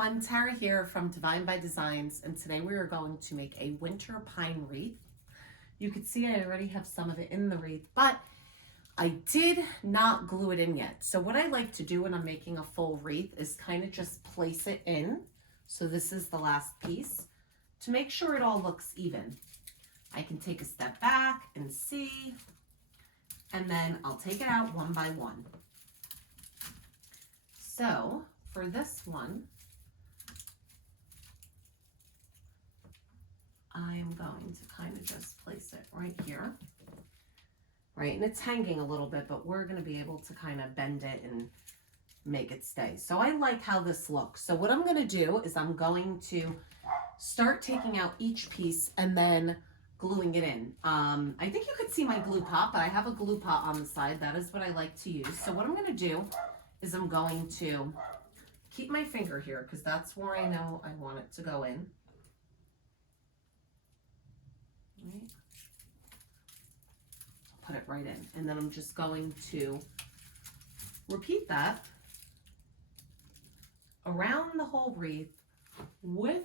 everyone, Tara here from Divine by Designs, and today we are going to make a winter pine wreath. You can see I already have some of it in the wreath, but I did not glue it in yet. So what I like to do when I'm making a full wreath is kind of just place it in. So this is the last piece to make sure it all looks even. I can take a step back and see, and then I'll take it out one by one. So for this one, I'm going to kind of just place it right here, right? And it's hanging a little bit, but we're going to be able to kind of bend it and make it stay. So I like how this looks. So what I'm going to do is I'm going to start taking out each piece and then gluing it in. I think you could see my glue pot, but I have a glue pot on the side. That is what I like to use. So what I'm going to do is I'm going to keep my finger here because that's where I know I want it to go in. Right. Put it right in, and then I'm just going to repeat that around the whole wreath with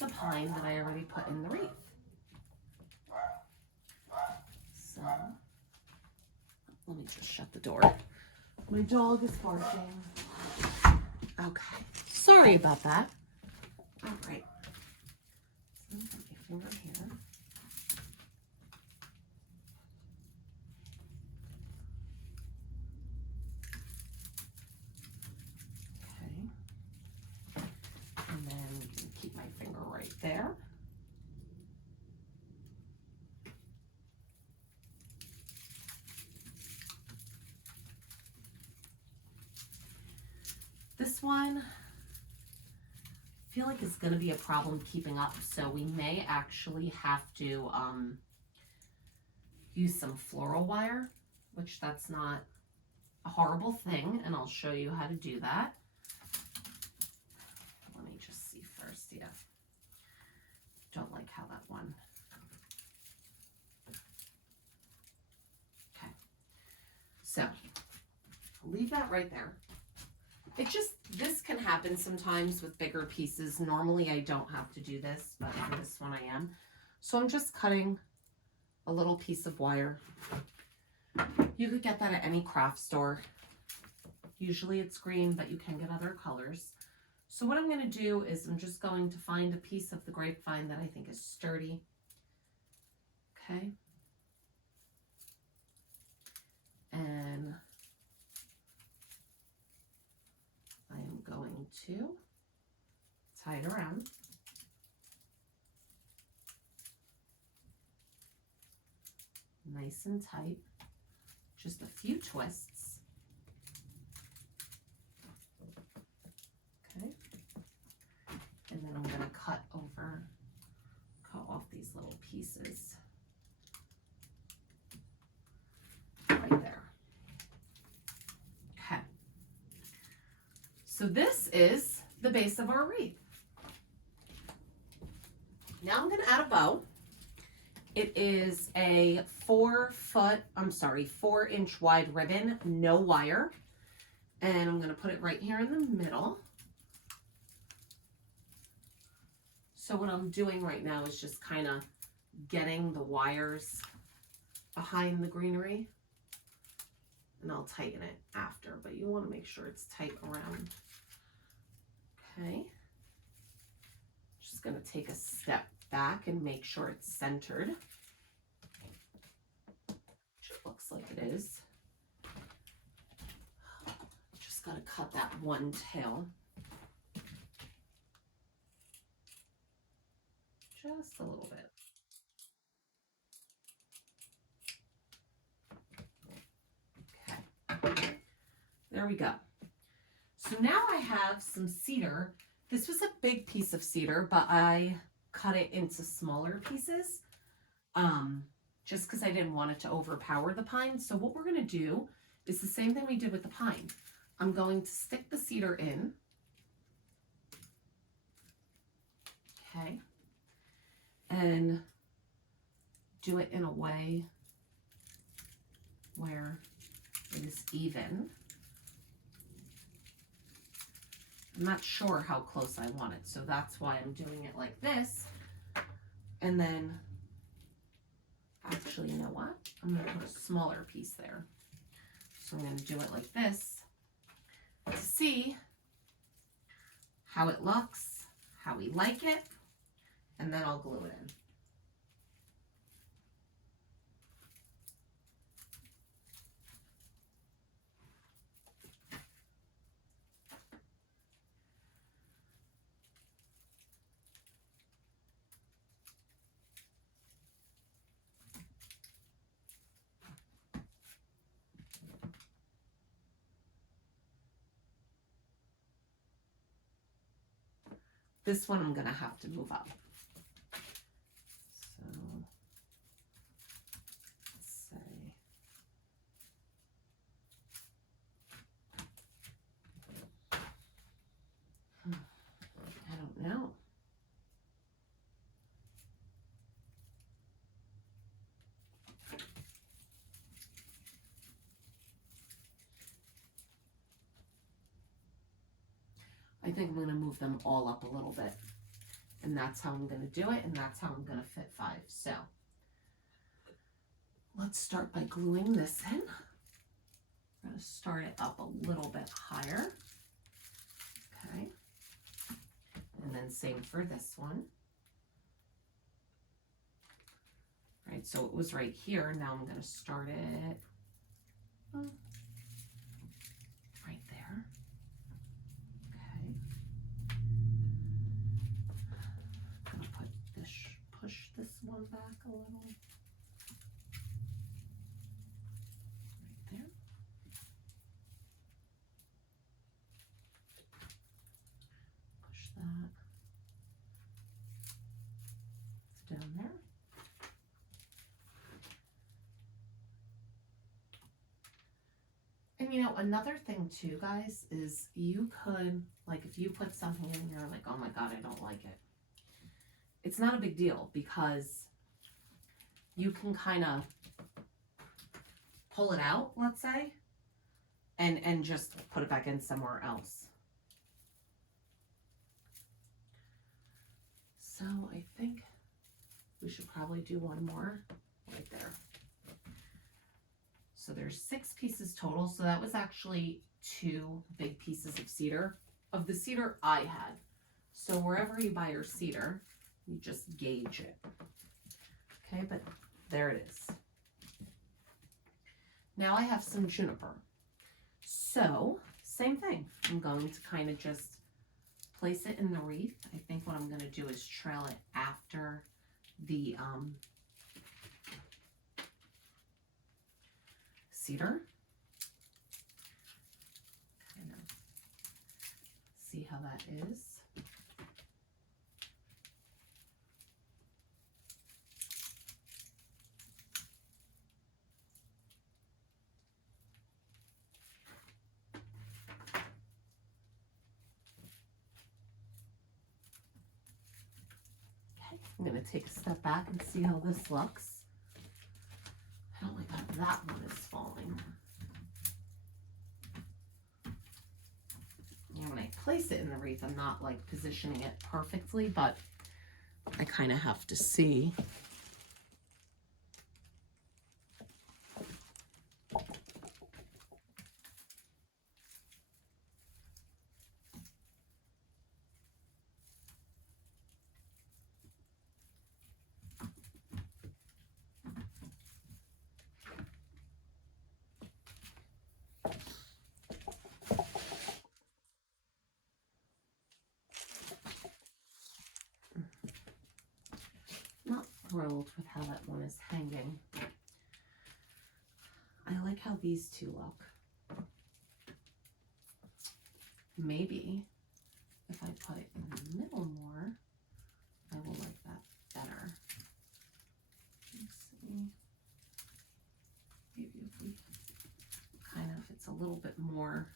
the pine that I already put in the wreath. So let me just shut the door. My dog is barking. Okay, sorry about that. All right, so put my finger here. And then keep my finger right there. This one, I feel like it's going to be a problem keeping up, so we may actually have to use some floral wire, which that's not a horrible thing, and I'll show you how to do that. Let me just see first. Yeah, don't like how that one. Okay, so I'll leave that right there. This can happen sometimes with bigger pieces. Normally I don't have to do this, but for this one I am. So I'm just cutting a little piece of wire. You could get that at any craft store. Usually it's green, but you can get other colors. So what I'm going to do is I'm just going to find a piece of the grapevine that I think is sturdy. Okay. And I am going to tie it around. Nice and tight. Just a few twists. Okay. And then I'm going to cut off these little pieces. Right there. Okay. So this is the base of our wreath. Now I'm going to add a bow. It is a 4-inch wide ribbon, no wire. And I'm going to put it right here in the middle. So what I'm doing right now is just kind of getting the wires behind the greenery. And I'll tighten it after, but you want to make sure it's tight around. Okay. Just going to take a step back and make sure it's centered, which it looks like it is. Just got to cut that one tail. Just a little bit. Okay. There we go. So now I have some cedar. This was a big piece of cedar, but I cut it into smaller pieces just because I didn't want it to overpower the pine. So what we're going to do is the same thing we did with the pine. I'm going to stick the cedar in. Okay. And do it in a way where it is even. I'm not sure how close I want it, so that's why I'm doing it like this. And then, actually, you know what? I'm gonna put a smaller piece there. So I'm gonna do it like this to see how it looks, how we like it, and then I'll glue it in. This one I'm gonna have to move up. So let's say I don't know. I think I'm gonna move them all up a little bit. And that's how I'm gonna do it, and that's how I'm gonna fit 5. So let's start by gluing this in. I'm gonna start it up a little bit higher. Okay. And then same for this one. Right, so it was right here. Now I'm gonna start it right there. Okay. I'm gonna put this, push this one back a little. Right there. Push that. It's down there. And you know, another thing too, guys, is you could, like, if you put something in and you're like, oh my God, I don't like it. It's not a big deal because you can kind of pull it out, let's say, and just put it back in somewhere else. So I think we should probably do one more right there. So there's 6 pieces total. So that was actually 2 big pieces of cedar, of the cedar I had. So wherever you buy your cedar, you just gauge it. Okay, but there it is. Now I have some juniper. So same thing. I'm going to kind of just place it in the wreath. I think what I'm going to do is trail it after the cedar. Kind of see how that is. Okay, I'm going to take a step back and see how this looks. I don't like how that one is falling. And when I place it in the wreath, I'm not like positioning it perfectly, but I kind of have to see. Not thrilled with how that one is hanging. I like how these 2 look. Maybe if I put it in the middle more, I will like that better. Let's see. Maybe if we kind of, it's a little bit more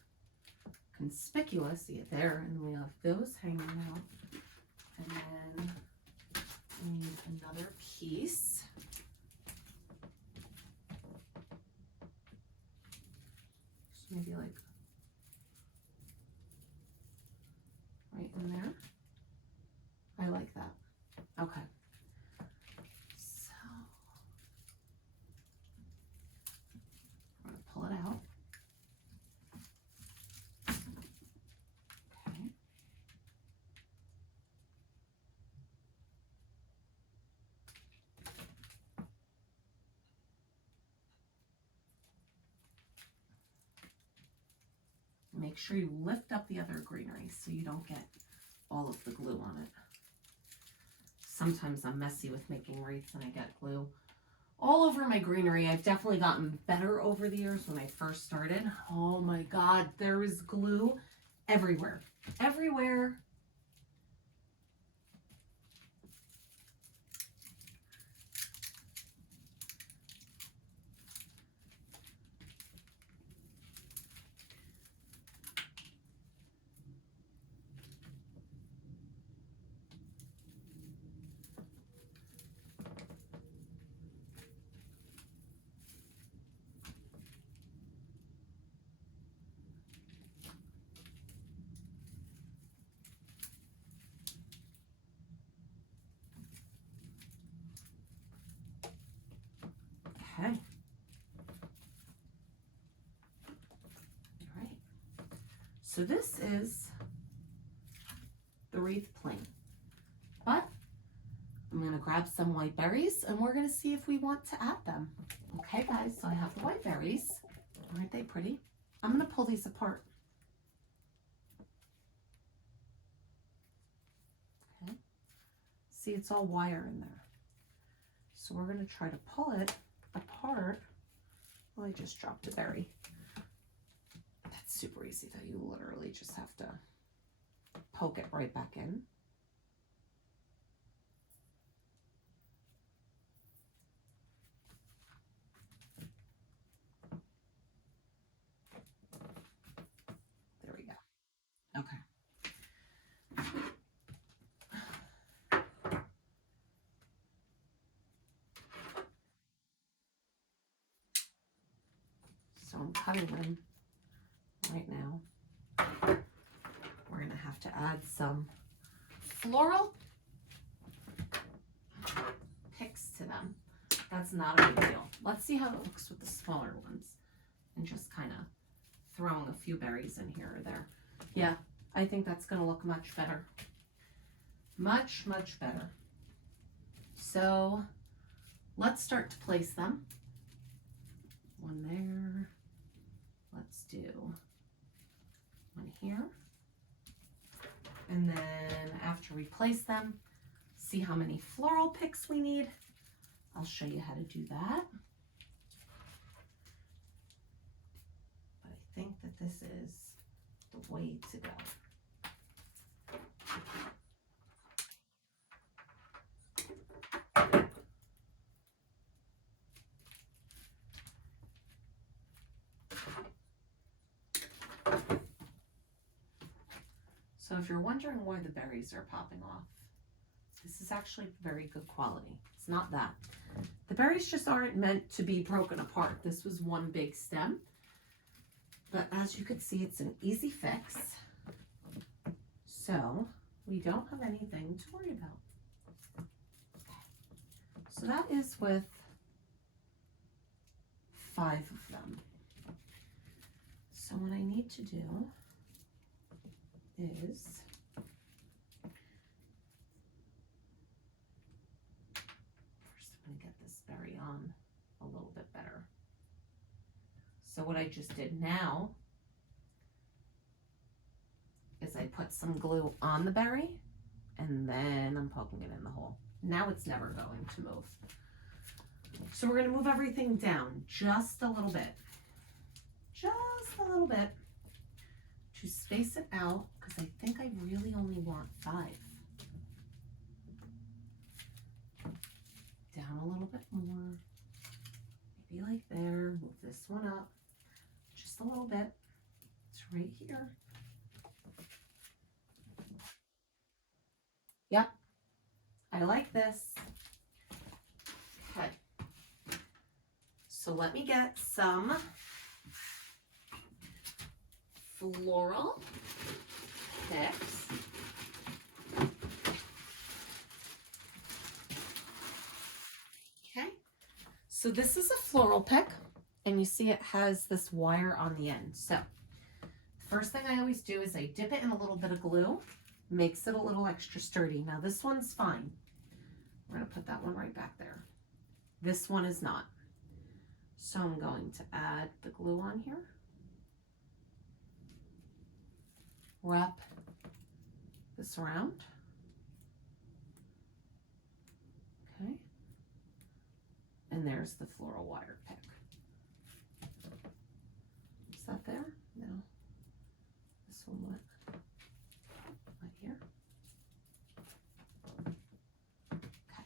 conspicuous. See it there, and we have those hanging out. And then we need another piece. So maybe like make sure you lift up the other greenery so you don't get all of the glue on it. Sometimes I'm messy with making wreaths and I get glue all over my greenery. I've definitely gotten better over the years. When I first started, oh my God, there was glue everywhere. Everywhere. Okay. All right. So this is the wreath plain, but I'm going to grab some white berries and we're going to see if we want to add them. Okay, guys, so I have the white berries. Aren't they pretty? I'm going to pull these apart. Okay. See, it's all wire in there. So we're going to try to pull it apart. Well, I just dropped a berry. That's super easy though. You literally just have to poke it right back in. There we go. Okay. So I'm cutting them right now. We're going to have to add some floral picks to them. That's not a big deal. Let's see how it looks with the smaller ones and just kind of throwing a few berries in here or there. Yeah, I think that's going to look much better. Much, much better. So let's start to place them. One there. Let's do one here. And then after we place them, see how many floral picks we need. I'll show you how to do that. But I think that this is the way to go. So if you're wondering why the berries are popping off, this is actually very good quality. It's not that. The berries just aren't meant to be broken apart. This was one big stem. But as you can see, it's an easy fix. So we don't have anything to worry about. So that is with 5 of them. So what I need to do is first I'm going to get this berry on a little bit better. So what I just did now is I put some glue on the berry and then I'm poking it in the hole. Now it's never going to move. So we're going to move everything down just a little bit. Just a little bit to space it out because I think I really only want 5. Down a little bit more. Maybe like there. Move this one up just a little bit. It's right here. Yep. I like this. Okay. So let me get some floral picks. Okay. So this is a floral pick, and you see it has this wire on the end. So first thing I always do is I dip it in a little bit of glue, makes it a little extra sturdy. Now this one's fine. We're going to put that one right back there. This one is not. So I'm going to add the glue on here. wrap this around. Okay. And there's the floral wire pick. Is that there? No. This one went right here. Okay.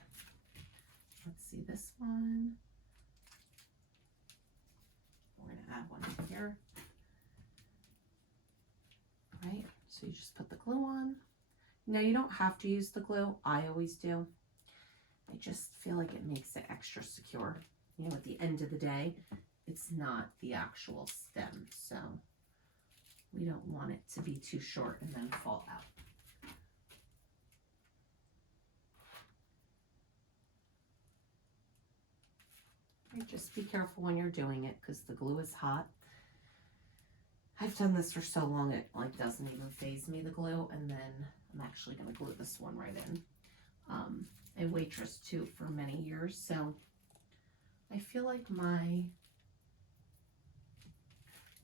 Let's see this one. We're going to add one here. Right, so you just put the glue on. Now you don't have to use the glue. I always do. I just feel like it makes it extra secure. You know, at the end of the day, it's not the actual stem, so we don't want it to be too short and then fall out. Right, just be careful when you're doing it because the glue is hot. I've done this for so long it like doesn't even faze me, the glue, and then I'm actually going to glue this one right in. I waitressed too for many years, so I feel like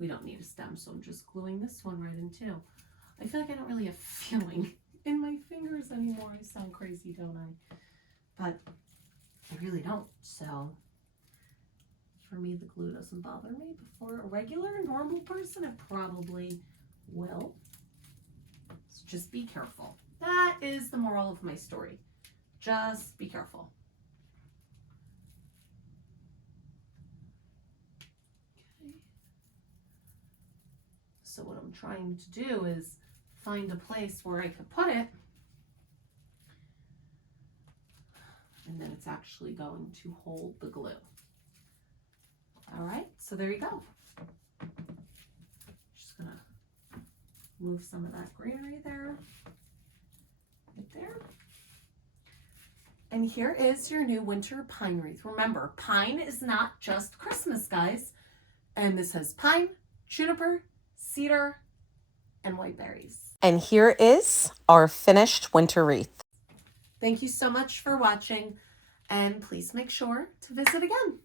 we don't need a stem, so I'm just gluing this one right in too. I feel like I don't really have feeling in my fingers anymore. I sound crazy, don't I? But I really don't, so for me, the glue doesn't bother me. But for a regular, normal person, it probably will. So just be careful. That is the moral of my story. Just be careful. Okay. So what I'm trying to do is find a place where I could put it. And then it's actually going to hold the glue. All right, so there you go. Just gonna move some of that greenery there, right there. And here is your new winter pine wreath. Remember, pine is not just Christmas, guys. And this has pine, juniper, cedar, and white berries. And here is our finished winter wreath. Thank you so much for watching, and please make sure to visit again.